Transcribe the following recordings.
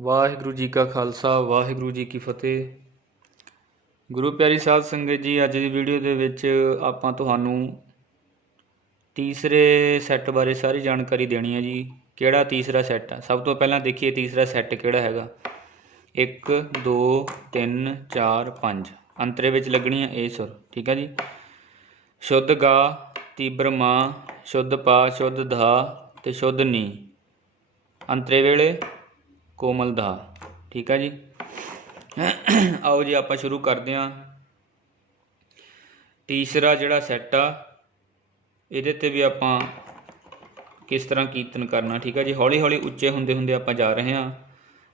ਵਾਹਿਗੁਰੂ ਜੀ ਕਾ ਖਾਲਸਾ, ਵਾਹਿਗੁਰੂ ਜੀ ਕੀ ਫਤਿਹ। ਗੁਰੂ ਪਿਆਰੀ ਸਾਧ ਸੰਗਤ ਜੀ, ਅੱਜ ਦੀ ਵੀਡੀਓ ਦੇ ਵਿੱਚ ਆਪਾਂ ਤੁਹਾਨੂੰ ਤੀਸਰੇ ਸੈੱਟ ਬਾਰੇ ਸਾਰੀ ਜਾਣਕਾਰੀ ਦੇਣੀ ਹੈ ਜੀ। ਕਿਹੜਾ ਤੀਸਰਾ ਸੈੱਟ ਹੈ ਸਭ ਤੋਂ ਪਹਿਲਾਂ ਦੇਖੀਏ ਤੀਸਰਾ ਸੈੱਟ ਕਿਹੜਾ ਹੈਗਾ। 1 2 3 4 5 ਅੰਤਰੇ ਵਿੱਚ ਲੱਗਣੀ ਹੈ ਇਹ ਸੁਰ, ਠੀਕ ਹੈ ਜੀ? ਸ਼ੁੱਧ ਗਾ, ਤੀਬਰ ਮਾਂ, ਸ਼ੁੱਧ ਪਾ, ਸ਼ੁੱਧ ਧਾ ਤੇ ਸ਼ੁੱਧ ਨੀ। ਅੰਤਰੇ ਵੇਲੇ ਕੋਮਲ ਦਾ। ਠੀਕ ਆ ਜੀ? ਆਓ ਜੀ, ਆਪਾਂ ਸ਼ੁਰੂ ਕਰਦੇ ਹਾਂ। ਤੀਸਰਾ ਜਿਹੜਾ ਸੈੱਟ ਆ, ਇਹਦੇ ਤੇ ਵੀ ਆਪਾਂ ਕਿਸ ਤਰ੍ਹਾਂ ਕੀਰਤਨ ਕਰਨਾ, ਠੀਕ ਆ ਜੀ? ਹੌਲੀ ਹੌਲੀ ਉੱਚੇ ਹੁੰਦੇ ਹੁੰਦੇ ਆਪਾਂ ਜਾ ਰਹੇ ਹਾਂ।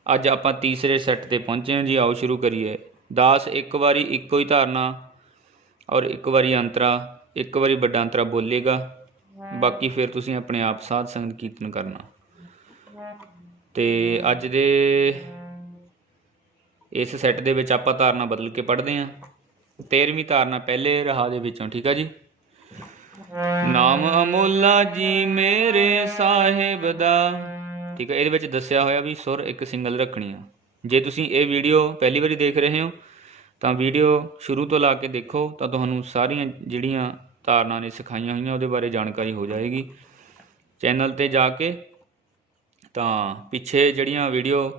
ਅੱਜ ਆਪਾਂ ਤੀਸਰੇ ਸੈੱਟ ਤੇ ਪਹੁੰਚੇ ਹਾਂ ਜੀ। ਆਓ ਸ਼ੁਰੂ ਕਰੀਏ। ਦਾਸ, ਇੱਕ ਵਾਰੀ ਇੱਕੋ ਹੀ ਧਾਰਨਾ ਔਰ ਇੱਕ ਵਾਰੀ ਅੰਤਰਾ, ਇੱਕ ਵਾਰੀ ਵੱਡਾ ਅੰਤਰਾ ਬੋਲੇਗਾ। ਬਾਕੀ ਫਿਰ ਤੁਸੀਂ ਆਪਣੇ ਆਪ ਸਾਧ ਸੰਗਤ ਕੀਰਤਨ ਕਰਨਾ। ਤੇ ਅੱਜ ਦੇ ਇਸ ਸੈੱਟ ਦੇ ਵਿੱਚ ਆਪਾਂ ਧਾਰਨਾ ਬਦਲ ਕੇ ਪੜ੍ਹਦੇ ਹਾਂ। 13ਵੀਂ ਧਾਰਨਾ ਪਹਿਲੇ ਰਹਾ ਦੇ ਵਿੱਚੋਂ, ਠੀਕ ਆ ਜੀ? ਨਾਮ ਅਮੋਲਾ ਜੀ ਮੇਰੇ ਸਾਹਿਬ ਦਾ। ਠੀਕ ਹੈ ਇਹਦੇ ਵਿੱਚ ਦੱਸਿਆ ਹੋਇਆ ਵੀ ਸੁਰ ਇੱਕ ਸਿੰਗਲ ਰੱਖਣੀ ਆ। ਜੇ ਤੁਸੀਂ ਇਹ ਵੀਡੀਓ ਪਹਿਲੀ ਵਾਰੀ ਦੇਖ ਰਹੇ ਹੋ, ਤਾਂ ਵੀਡੀਓ ਸ਼ੁਰੂ ਤੋਂ ਲਾ ਕੇ ਦੇਖੋ, ਤਾਂ ਤੁਹਾਨੂੰ ਸਾਰੀਆਂ ਜਿਹੜੀਆਂ ਧਾਰਨਾ ਨੇ ਸਿਖਾਈਆਂ ਹੋਈਆਂ, ਉਹਦੇ ਬਾਰੇ ਜਾਣਕਾਰੀ ਹੋ ਜਾਏਗੀ। ਚੈਨਲ ਤੇ ਜਾ ਕੇ ਤਾਂ ਪਿੱਛੇ ਜਿਹੜੀਆਂ ਵੀਡੀਓ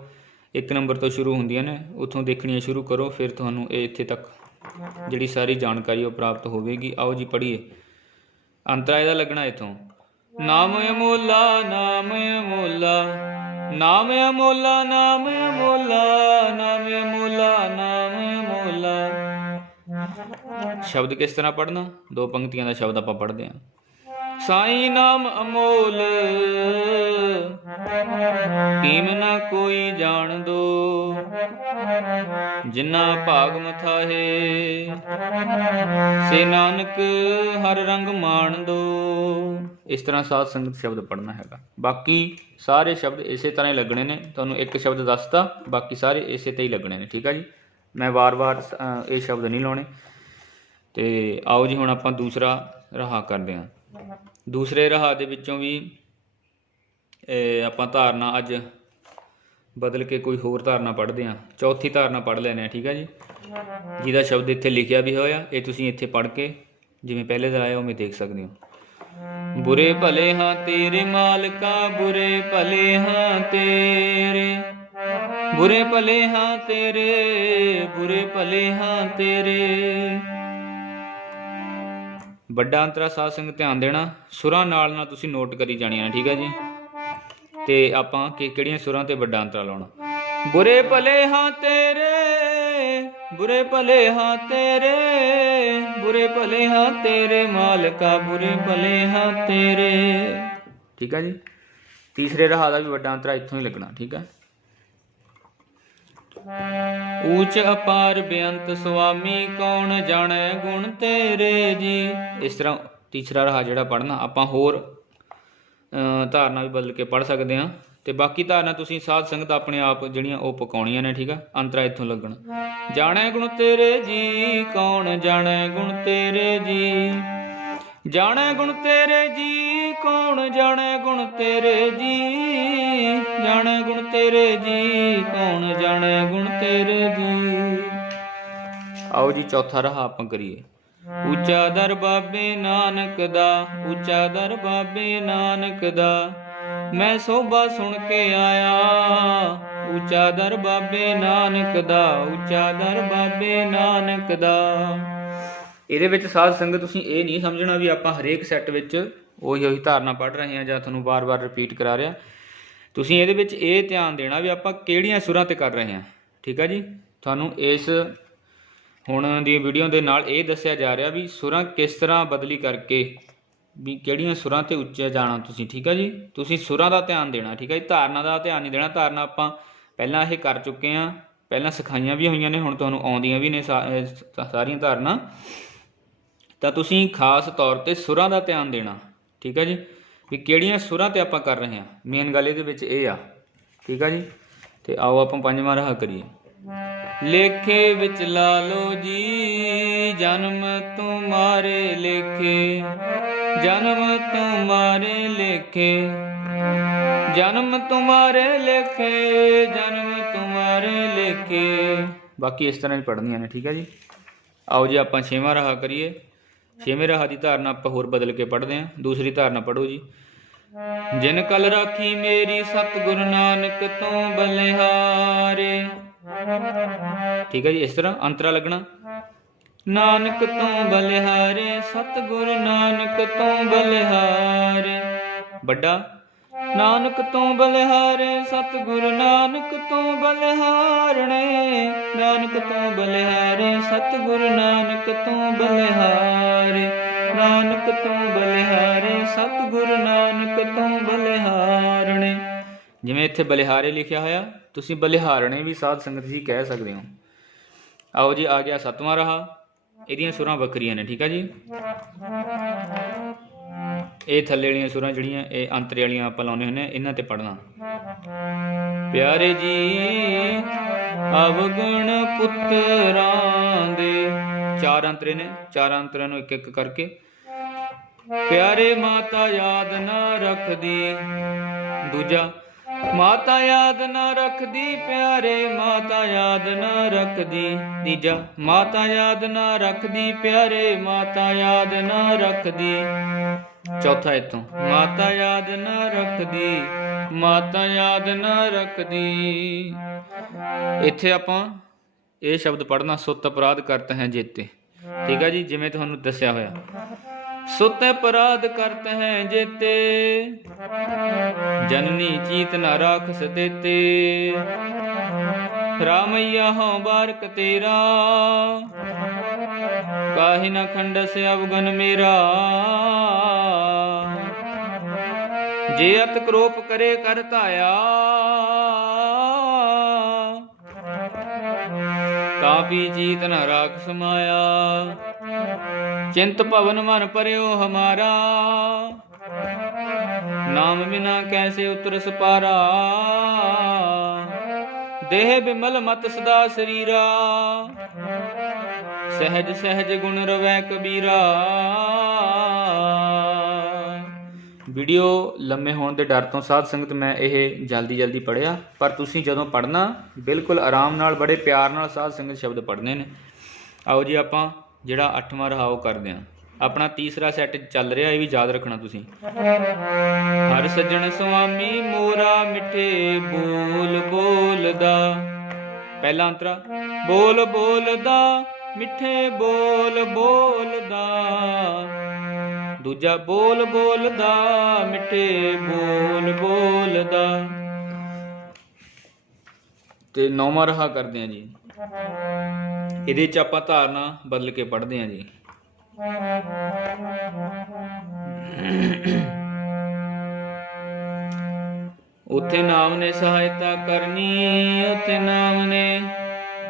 ਇੱਕ ਨੰਬਰ ਤੋਂ ਸ਼ੁਰੂ ਹੁੰਦੀਆਂ ਨੇ, ਉੱਥੋਂ ਦੇਖਣੀਆਂ ਸ਼ੁਰੂ ਕਰੋ, ਫਿਰ ਤੁਹਾਨੂੰ ਇਹ ਇੱਥੇ ਤੱਕ ਜਿਹੜੀ ਸਾਰੀ ਜਾਣਕਾਰੀ ਉਹ ਪ੍ਰਾਪਤ ਹੋਵੇਗੀ। ਆਓ ਜੀ ਪੜ੍ਹੀਏ। ਅੰਤਰਾ ਇਹਦਾ ਲੱਗਣਾ ਇਥੋਂ। ਨਾਮ ਅਮੋਲਾ ਨਾਮ ਅਮੋਲਾ ਨਾਮ ਅਮੋਲਾ ਨਾਮ ਅਮੋਲਾ ਨਾਮ ਅਮੋਲਾ ਨਾਮ ਅਮੋਲਾ। ਸ਼ਬਦ ਕਿਸ ਤਰ੍ਹਾਂ ਪੜ੍ਹਨਾ? ਦੋ ਪੰਕਤੀਆਂ ਦਾ ਸ਼ਬਦ ਆਪਾਂ ਪੜ੍ਹਦੇ ਹਾਂ। ਸਾਈ ਨਾਮ ਅਮੋਲ। ਕੀਮ ਨਾ ਕੋਈ ਜਾਣ ਦੋ। ਜਿਨਾ ਭਾਗ ਮਥਾਹੇ ਸੇ ਨਾਨਕ ਹਰ ਰੰਗ ਮਾਣ ਦੋ। ਇਸ ਤਰ੍ਹਾਂ ਸਾਧ ਸੰਗਤ ਸ਼ਬਦ ਪੜਨਾ ਹੈਗਾ। ਬਾਕੀ ਸਾਰੇ ਸ਼ਬਦ ਇਸੇ ਤਰ੍ਹਾਂ ਹੀ ਲੱਗਣੇ ਨੇ। ਤੁਹਾਨੂੰ ਇੱਕ ਸ਼ਬਦ ਦੱਸਤਾ, ਬਾਕੀ ਸਾਰੇ ਇਸੇ ਤੇ ਹੀ ਲੱਗਣੇ ਨੇ, ਠੀਕ ਆ ਜੀ? ਮੈਂ ਵਾਰ-ਵਾਰ ਇਹ ਸ਼ਬਦ ਨਹੀਂ ਲਾਉਣੇ। ਤੇ ਆਓ ਜੀ, ਹੁਣ ਆਪਾਂ ਦੂਸਰਾ ਰਹਾ ਕਰਦੇ ਹਾਂ। ਦੂਸਰੇ ਰਹਾ ਦੇ ਵਿੱਚੋਂ ਵੀ ਆਪਾਂ ਧਾਰਨਾ ਅੱਜ ਬਦਲ ਕੇ ਕੋਈ ਹੋਰ ਧਾਰਨਾ ਪੜ੍ਹਦੇ ਹਾਂ। ਚੌਥੀ ਧਾਰਨਾ ਪੜ੍ਹ ਲੈਣੇ ਆ ਠੀਕ ਹੈ ਜੀ? ਜਿਹਦਾ ਸ਼ਬਦ ਇੱਥੇ ਲਿਖਿਆ ਵੀ ਹੋਇਆ, ਇਹ ਤੁਸੀਂ ਇੱਥੇ ਪੜ੍ਹ ਕੇ ਜਿਵੇਂ ਪਹਿਲੇ ਦਾ ਆਇਆ ਉਵੇਂ ਦੇਖ ਸਕਦੇ ਹੋ। ਬੁਰੇ ਭਲੇ ਹਾਂ ਤੇਰੇ ਮਾਲਕਾ, ਬੁਰੇ ਭਲੇ ਹਾਂ ਤੇਰੇ। ਬੁਰੇ ਭਲੇ ਹਾਂ ਤੇਰੇ, ਬੁਰੇ ਭਲੇ ਹਾਂ ਤੇਰੇ। ਵੱਡਾ ਅੰਤਰਾ ਸਾਧ ਸੰਗ ਧਿਆਨ ਦੇਣਾ, ਸੁਰਾਂ ਨਾਲ ਨਾਲ ਤੁਸੀਂ ਨੋਟ ਕਰੀ ਜਾਣੀਆਂ ਠੀਕ ਹੈ ਜੀ? ਤੇ ਆਪਾਂ ਕਿ ਕਿਹੜੀਆਂ ਸੁਰਾਂ ਤੇ ਵੱਡਾ ਅੰਤਰਾ ਲਾਉਣਾ? ਬੁਰੇ ਭਲੇ ਹਾਂ ਤੇਰੇ, ਬੁਰੇ ਭਲੇ ਹਾਂ ਤੇਰੇ, ਬੁਰੇ ਭਲੇ ਹਾਂ ਤੇਰੇ ਮਾਲਕਾ ਬੁਰੇ ਭਲੇ ਹਾਂ ਤੇਰੇ। ਠੀਕ ਹੈ ਜੀ? ਤੀਸਰੇ ਰਹਾ ਦਾ ਵੀ ਵੱਡਾ ਅੰਤਰਾ ਇੱਥੋਂ ਹੀ ਲੱਗਣਾ, ਠੀਕ ਹੈ? ਊਚ ਅਪਾਰ ਬੇਅੰਤ ਸੁਆਮੀ ਕੌਣ ਜਾਣੈ ਗੁਣ ਤੇਰੇ ਜੀ? ਇਸ ਤਰ੍ਹਾਂ ਤੀਸਰਾ ਰਹਾ ਜਿਹੜਾ ਪੜਨਾ ਆਪਾਂ ਹੋਰ ਧਾਰਨਾ ਵੀ ਬਦਲ ਕੇ ਪੜ ਸਕਦੇ ਹਾਂ। ਤੇ ਬਾਕੀ ਧਾਰਨਾ ਤੁਸੀਂ ਸਾਧ ਸੰਗਤ ਆਪਣੇ ਆਪ ਜਿਹੜੀਆਂ ਉਹ ਪਕਾਉਣੀਆਂ ਨੇ, ਠੀਕ ਆ? ਅੰਤਰਾ ਇੱਥੋਂ ਲੱਗਣਾ। ਜਾਣੈ ਗੁਣ ਤੇਰੇ ਜੀ, ਕੌਣ ਜਾਣੈ ਗੁਣ ਤੇਰੇ ਜੀ? ਜਾਣੈ ਗੁਣ ਤੇਰੇ ਜੀ, ਕੌਣ ਜਾਣੈ ਗੁਣ ਤੇਰੇ ਜੀ? ਜਾਣੈ ਗੁਣ ਤੇਰੇ ਜੀ, ਕੌਣ ਜਾਣੈ ਗੁਣ ਤੇਰੇ ਜੀ? ਆਓ ਜੀ, ਚੌਥਾ ਰਹਾ ਆਪਾਂ ਕਰੀਏ। ਉੱਚਾ ਦਰ ਬਾਬੇ ਨਾਨਕ ਦਾ, ਉੱਚਾ ਦਰ ਬਾਬੇ ਨਾਨਕ ਦਾ, ਮੈਂ ਸੋਭਾ ਸੁਣ ਕੇ ਆਇਆ। ਉੱਚਾ ਦਰ ਬਾਬੇ ਨਾਨਕ ਦਾ, ਉੱਚਾ ਦਰ ਬਾਬੇ ਨਾਨਕ ਦਾ। ਇਹਦੇ ਵਿੱਚ ਸਾਧ ਸੰਗਤ ਤੁਸੀਂ ਇਹ ਨਹੀਂ ਸਮਝਣਾ ਵੀ ਆਪਾਂ ਹਰੇਕ ਸੈੱਟ ਵਿੱਚ ਉਹੀ ਉਹੀ ਧਾਰਨਾ ਪੜ ਰਹੇ ਹਾਂ ਜਾਂ ਤੁਹਾਨੂੰ ਬਾਰ-ਬਾਰ ਰਿਪੀਟ ਕਰਾ ਰਿਹਾ ਤੁਸੀਂ ਇਹਦੇ ਵਿੱਚ ਇਹ ਧਿਆਨ ਦੇਣਾ ਵੀ ਆਪਾਂ ਕਿਹੜੀਆਂ ਸੁਰਾਂ ਤੇ ਕਰ ਰਹੇ ਹਾਂ। ਠੀਕ ਹੈ ਜੀ? ਤੁਹਾਨੂੰ ਇਸ ਹੁਣ ਦੀ ਵੀਡੀਓ ਦੇ ਨਾਲ ਇਹ ਦੱਸਿਆ ਜਾ ਰਿਹਾ ਵੀ ਸੁਰਾਂ ਕਿਸ ਤਰ੍ਹਾਂ ਬਦਲੀ ਕਰਕੇ ਵੀ ਕਿਹੜੀਆਂ ਸੁਰਾਂ ਤੇ ਉੱਚੇ ਜਾਣਾ ਤੁਸੀਂ, ਠੀਕ ਹੈ ਜੀ? ਤੁਸੀਂ ਸੁਰਾਂ ਦਾ ਧਿਆਨ ਦੇਣਾ, ਠੀਕ ਹੈ ਜੀ? ਧਾਰਨਾ ਦਾ ਧਿਆਨ ਨਹੀਂ ਦੇਣਾ, ਧਾਰਨਾ ਆਪਾਂ ਪਹਿਲਾਂ ਇਹ ਕਰ ਚੁੱਕੇ ਹਾਂ। ਪਹਿਲਾਂ ਸਿਖਾਈਆਂ ਵੀ ਹੋਈਆਂ ਨੇ, ਹੁਣ ਤੁਹਾਨੂੰ ਆਉਂਦੀਆਂ ਵੀ ਨੇ ਸਾ- ਸਾਰੀਆਂ ਧਾਰਨਾ। ਤਾਂ ਤੁਸੀਂ ਖਾਸ ਤੌਰ ਤੇ ਸੁਰਾਂ ਦਾ ਧਿਆਨ ਦੇਣਾ, ਠੀਕ ਹੈ ਜੀ? ਵੀ ਕਿਹੜੀਆਂ ਸੁਰਾਂ ਤੇ ਆਪਾਂ ਕਰ ਰਹੇ ਹਾਂ? ਮੇਨ ਗੱਲ ਇਹਦੇ ਵਿੱਚ ਇਹ ਆ। ਠੀਕ ਆ ਜੀ? ਤੇ ਆਓ ਆਪਾਂ ਪੰਜਵਾਂ ਰਾਹ ਕਰੀਏ। ਲੇਖੇ ਵਿੱਚ ਲਾ ਲੋ ਜੀ, ਜਨਮ ਤੁਮਾਰੇ ਲੇਖੇ, ਜਨਮ ਤੁਮਾਰੇ ਲੇਖੇ, ਜਨਮ ਤੁਮਾਰੇ ਲੇਖੇ, ਜਨਮ ਤੁਮਾਰੇ ਲੇਖੇ। ਬਾਕੀ ਇਸ ਤਰ੍ਹਾਂ ਹੀ ਪੜ੍ਹਨੀਆਂ ਨੇ, ਠੀਕ ਹੈ ਜੀ? ਆਓ ਜੀ ਆਪਾਂ ਛੇਵਾਂ ਰਾਹ ਕਰੀਏ। ਛੇਵੇਂ ਰਹਾ ਦੀ ਧਾਰਨਾ ਆਪਾਂ ਹੋਰ ਬਦਲ ਕੇ ਪੜ੍ਹਦੇ ਹਾਂ। ਦੂਸਰੀ ਧਾਰਨਾ ਪੜ੍ਹੋ ਜੀ। ਜਿਨ ਕਲ ਰਾਖੀ ਮੇਰੀ ਸਤਿਗੁਰ ਨਾਨਕ ਤੋਂ ਬਲਿਹਾਰੇ। ਠੀਕ ਹੈ ਜੀ, ਇਸ ਤਰ੍ਹਾਂ ਅੰਤਰਾ ਲੱਗਣਾ। ਨਾਨਕ ਤੋਂ ਬਲਿਹਾਰੇ, ਸਤਿਗੁਰ ਨਾਨਕ ਤੋਂ ਬਲਿਹਾਰੇ। ਵੱਡਾ ਨਾਨਕ ਤੋਂ ਬਲਿਹਾਰੇ, ਸਤਿਗੁਰ ਨਾਨਕ ਤੋਂ ਬਲਿਹਾਰਣੇ। ਨਾਨਕ ਤੋਂ ਬਲਿਹਾਰੇ, ਸਤਿਗੁਰ ਨਾਨਕ ਤੋਂ ਬਲਿਹਾਰੇ। ਨਾਨਕ ਤੋਂ ਬਲਿਹਾਰੇ, ਸਤਿਗੁਰ ਨਾਨਕ ਤੋਂ ਬਲਿਹਾਰਣੇ। ਜਿਵੇਂ ਇੱਥੇ ਬਲਿਹਾਰੇ ਲਿਖਿਆ ਹੋਇਆ, ਤੁਸੀਂ ਬਲਿਹਾਰਣੇ ਵੀ ਸਾਧ ਸੰਗਤ ਜੀ ਕਹਿ ਸਕਦੇ ਹੋ। ਆਓ ਜੀ, ਆ ਗਿਆ ਸਤਵਾਂ ਰਹਾ। ਇਹਦੀਆਂ ਸੁਰਾਂ ਵੱਖਰੀਆਂ ਨੇ, ਠੀਕ ਆ ਜੀ? ਇਹ ਥੱਲੇ ਵਾਲੀਆਂ ਸੁਰਾਂ ਜਿਹੜੀਆਂ, ਇਹ ਅੰਤਰੇ ਵਾਲੀਆਂ ਆਪਾਂ ਲਾਉਨੇ ਹੁੰਦੇ ਇਹਨਾਂ ਤੇ ਪੜਨਾ ਪਿਆਰੇ ਜੀ, ਅਵਗੁਣ ਪੁੱਤਰਾਂ ਦੇ ਚਾਰ ਅੰਤਰੇ ਨੇ, ਚਾਰ ਅੰਤਰਿਆਂ ਨੂੰ ਇੱਕ ਇੱਕ ਕਰਕੇ। ਪਿਆਰੇ ਮਾਤਾ ਯਾਦ ਨਾ ਰੱਖਦੀ। ਦੂਜਾ ਮਾਤਾ ਯਾਦ ਨਾ ਰੱਖਦੀ ਪਿਆਰੇ, ਮਾਤਾ ਯਾਦ ਨਾ ਰੱਖਦੀ ਤੀਜਾ ਮਾਤਾ ਯਾਦ ਨਾ ਰੱਖਦੀ ਪਿਆਰੇ, ਮਾਤਾ ਯਾਦ ਨਾ ਰੱਖਦੀ। ਚੌਥਾ ਇਤੋਂ ਮਾਤਾ ਯਾਦ ਨਾ ਰੱਖਦੀ, ਮਾਤਾ ਯਾਦ ਨਾ ਰੱਖਦੀ। ਇੱਥੇ ਆਪਾਂ ਇਹ ਸ਼ਬਦ ਪੜਨਾ ਸੁੱਤ ਅਪਰਾਧ ਕਰਤ ਹੈ ਜੇਤੇ। ਠੀਕ ਹੈ ਜੀ, ਜਿਵੇਂ ਤੁਹਾਨੂੰ ਦੱਸਿਆ ਹੋਇਆ। ਸੁਤ ਅਪਰਾਧ ਕਰਤ ਹੈ ਜੇਤੇ। ਜਨਨੀ ਚੀਤ ਨਾ ਰਾਖਸ ਦੇਤੇ। ਰਾਮਈਆ ਹਉ ਬਾਰਕ ਤੇਰਾ। ਕਾਹਿ ਨ ਖੰਡਸ ਅਵਗਨ ਮੇਰਾ। ਜੇ ਅਤ ਕਰੋਪ ਕਰੇ ਕਰ ਧਾਇਆ। ਕਾਪੀ ਜੀਤ ਨ ਰਾਖ ਸਮਾਇਆ। ਚਿੰਤ ਭਵਨ ਮਨ ਪਰਿਓ ਹਮਾਰਾ। ਨਾਮ ਬਿਨਾ ਕੈਸੇ ਉਤਰ ਸਪਾਰਾ। ਦੇਹ ਬਿਮਲ ਮਤ ਸਦਾ ਸਰੀਰਾ। ਸਹਿਜ ਸਹਿਜ ਗੁਣ ਰਵੈ ਕਬੀਰਾ। ਵੀਡੀਓ ਲੰਮੇ ਹੋਣ ਦੇ ਡਰ ਤੋਂ ਸਾਧ ਸੰਗਤ ਮੈਂ ਇਹ ਜਲਦੀ ਜਲਦੀ ਪੜਿਆ ਪਰ ਤੁਸੀਂ ਜਦੋਂ ਪੜਨਾ ਬਿਲਕੁਲ ਆਰਾਮ ਨਾਲ, ਬੜੇ ਪਿਆਰ ਨਾਲ ਸਾਧ ਸੰਗਤ ਸ਼ਬਦ ਪੜਨੇ ਨੇ। ਆਓ ਜੀ ਆਪਾਂ ਜਿਹੜਾ 8ਵਾਂ ਰਹਾਓ ਕਰਦੇ ਹਾਂ। ਆਪਣਾ ਤੀਸਰਾ ਸੈੱਟ ਚੱਲ ਰਿਹਾ, ਇਹ ਵੀ ਯਾਦ ਰੱਖਣਾ ਤੁਸੀਂ। ਹਰ ਸੱਜਣ ਸੁਆਮੀ ਮੋਰਾ ਮਿੱਠੇ ਬੋਲ ਬੋਲਦਾ। ਪਹਿਲਾ ਅੰਤਰਾ, ਬੋਲ ਬੋਲਦਾ, ਮਿੱਠੇ ਬੋਲ ਬੋਲਦਾ। ਦੂਜਾ ਬੋਲ ਬੋਲਦਾ, ਮਿੱਠੇ ਬੋਲ ਬੋਲਦਾ। ਤੇ ਨੌਵਾਂ ਰਹਾ ਕਰਦੇ ਹਾਂ ਜੀ। ਇਹਦੇ ਚ ਆਪਾਂ ਧਾਰਨਾ ਬਦਲ ਕੇ ਪੜ੍ਹਦੇ ਹਾਂ ਜੀ। ਉਥੇ ਨਾਮ ਨੇ ਸਹਾਇਤਾ ਕਰਨੀ, ਉਥੇ ਨਾਮ ਨੇ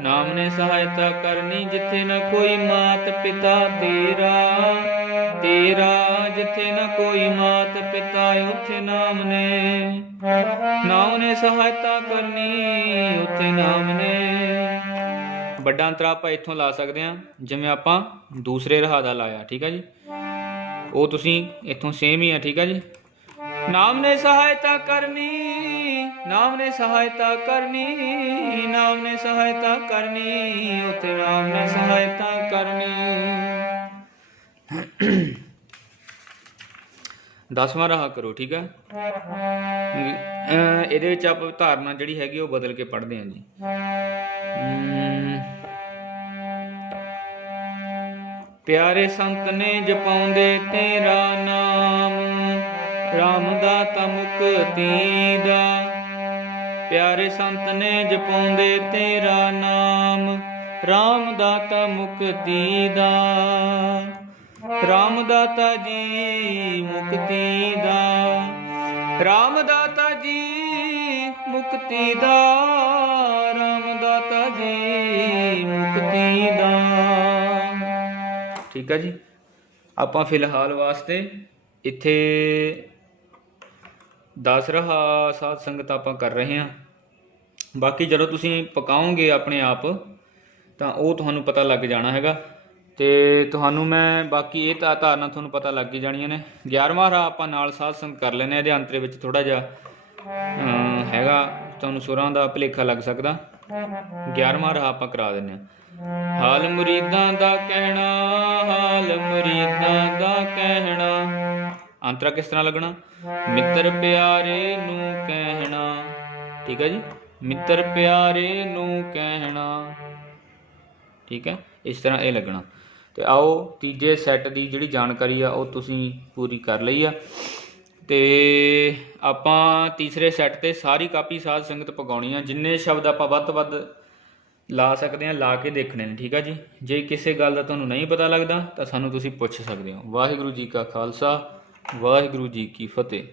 ਨਾਮ ਨੇ ਸਹਾਇਤਾ ਕਰਨੀ, ਜਿੱਥੇ ਨਾ ਕੋਈ ਮਾਤ ਪਿਤਾ ਤੇਰਾ। ਤੇਰਾ ਜਿੱਥੇ ਨਾ ਕੋਈ ਮਾਤ ਪਿਤਾ ਉਥੇ ਨਾਮ ਨੇ। ਨਾਮ ਨੇ ਸਹਾਇਤਾ ਕਰਨੀ, ਉਥੇ ਨਾਮ ਨੇ। ਵੱਡਾ ਅੰਤਰਾ ਆਪਾਂ ਇੱਥੋਂ ਲਾ ਸਕਦੇ ਹਾਂ, ਜਿਵੇਂ ਆਪਾਂ ਦੂਸਰੇ ਰਹਾ ਦਾ ਲਾਇਆ, ਠੀਕ ਆ ਜੀ? ਉਹ ਤੁਸੀਂ ਇੱਥੋਂ ਸੇਮ ਹੀ ਆ, ਠੀਕ ਆ ਜੀ? ਨਾਮ ਨੇ ਸਹਾਇਤਾ ਕਰਨੀ, ਨਾਮ ਨੇ ਸਹਾਇਤਾ ਕਰਨੀ, ਨਾਮ ਨੇ ਸਹਾਇਤਾ ਕਰਨੀ, ਉਥੇ ਨਾਮ ਨੇ ਸਹਾਇਤਾ ਕਰਨੀ। ਦਸਵਾਂ ਰਾਹ ਕਰੋ, ਠੀਕ ਆ? ਇਹਦੇ ਵਿੱਚ ਆਪਾਂ ਧਾਰਨਾ ਜਿਹੜੀ ਹੈਗੀ ਉਹ ਬਦਲ ਕੇ ਪੜ੍ਹਦੇ ਹਾਂ ਜੀ। ਪਿਆਰੇ ਸੰਤ ਨੇ ਜਪਾਉਂਦੇ, ਤੇਰਾ ਨਾਮ RAM ਦਾਤਾ ਮੁਕਤੀ ਦਾ ਪਿਆਰੇ ਸੰਤ ਨੇ ਜਪਾਉਂਦੇ, ਤੇਰਾ ਨਾਮ RAM ਦਾਤਾ ਮੁਕਤੀ ਦਾ RAM ਜੀ ਮੁਕਤੀ ਦਾ। RAM ਜੀ ਮੁਕਤੀ ਦਾ। RAM ਜੀ ਮੁਕਤੀ ਦਾ। ਠੀਕ ਹੈ ਜੀ। ਆਪਾਂ ਫਿਲਹਾਲ ਵਾਸਤੇ ਇੱਥੇ ਦਸ ਰਹਾ ਸਾਧ ਸੰਗਤ ਆਪਾਂ ਕਰ ਰਹੇ ਹਾਂ। ਬਾਕੀ ਜਦੋਂ ਤੁਸੀਂ ਪਕਾਓਗੇ ਆਪਣੇ ਆਪ, ਤਾਂ ਉਹ ਤੁਹਾਨੂੰ ਪਤਾ ਲੱਗ ਜਾਣਾ ਹੈਗਾ। ਤੇ ਤੁਹਾਨੂੰ ਮੈਂ ਬਾਕੀ ਇਹ ਤਾਂ ਧਾਰਨਾ ਤੁਹਾਨੂੰ ਪਤਾ ਲੱਗ ਹੀ ਜਾਣੀਆਂ ਨੇ। 11ਵਾਂ ਰਾ ਆਪਾਂ ਨਾਲ ਸਾਧ ਸੰਗ ਕਰ ਲੈਨੇ ਇਹਦੇ ਅੰਤਰੇ ਵਿੱਚ ਥੋੜਾ ਜਿਹਾ ਹੈਗਾ, ਤੁਹਾਨੂੰ ਸੁਰਾਂ ਦਾ ਭੁਲੇਖਾ ਲੱਗ ਸਕਦਾ। 11ਵਾਂ ਰਾਹ ਆਪਾਂ ਕਰਾ ਦਿੰਨੇ ਆ ਹਾਲ ਮੁਰੀਦਾਂ ਦਾ ਕਹਿਣਾ, ਹਾਲ ਮੁਰੀਦਾਂ ਦਾ ਕਹਿਣਾ। ਅੰਤਰਾ ਕਿਸ ਤਰ੍ਹਾਂ ਲੱਗਣਾ? ਮਿੱਤਰ ਪਿਆਰੇ ਨੂੰ ਕਹਿਣਾ। ਠੀਕ ਹੈ ਜੀ? ਮਿੱਤਰ ਪਿਆਰੇ ਨੂੰ ਕਹਿਣਾ। ਠੀਕ ਹੈ? ਇਸ ਤਰ੍ਹਾਂ ਇਹ ਲੱਗਣਾ। ਤੇ ਆਓ ਤੀਜੇ ਸੈੱਟ ਦੀ ਜਿਹੜੀ ਜਾਣਕਾਰੀ ਆ ਉਹ ਤੁਸੀਂ ਪੂਰੀ ਕਰ ਲਈ ਆ। ਤੇ ਆਪਾਂ ਤੀਸਰੇ ਸੈੱਟ ਤੇ ਸਾਰੀ ਕਾਪੀ ਸਾਧ ਸੰਗਤ ਪਗਾਉਣੀ ਆ। ਜਿੰਨੇ ਸ਼ਬਦ ਆਪਾਂ ਵੱਧ ਤੋਂ ਵੱਧ ਲਾ ਸਕਦੇ ਆ, ਲਾ ਕੇ ਦੇਖਣੇ ਨੇ, ਠੀਕ ਆ ਜੀ? ਜੇ ਕਿਸੇ ਗੱਲ ਦਾ ਤੁਹਾਨੂੰ ਨਹੀਂ ਪਤਾ ਲੱਗਦਾ ਤਾਂ ਸਾਨੂੰ ਤੁਸੀਂ ਪੁੱਛ ਸਕਦੇ ਹੋ। ਵਾਹਿਗੁਰੂ ਜੀ ਕਾ ਖਾਲਸਾ, ਵਾਹਿਗੁਰੂ ਜੀ ਕੀ ਫਤਿਹ।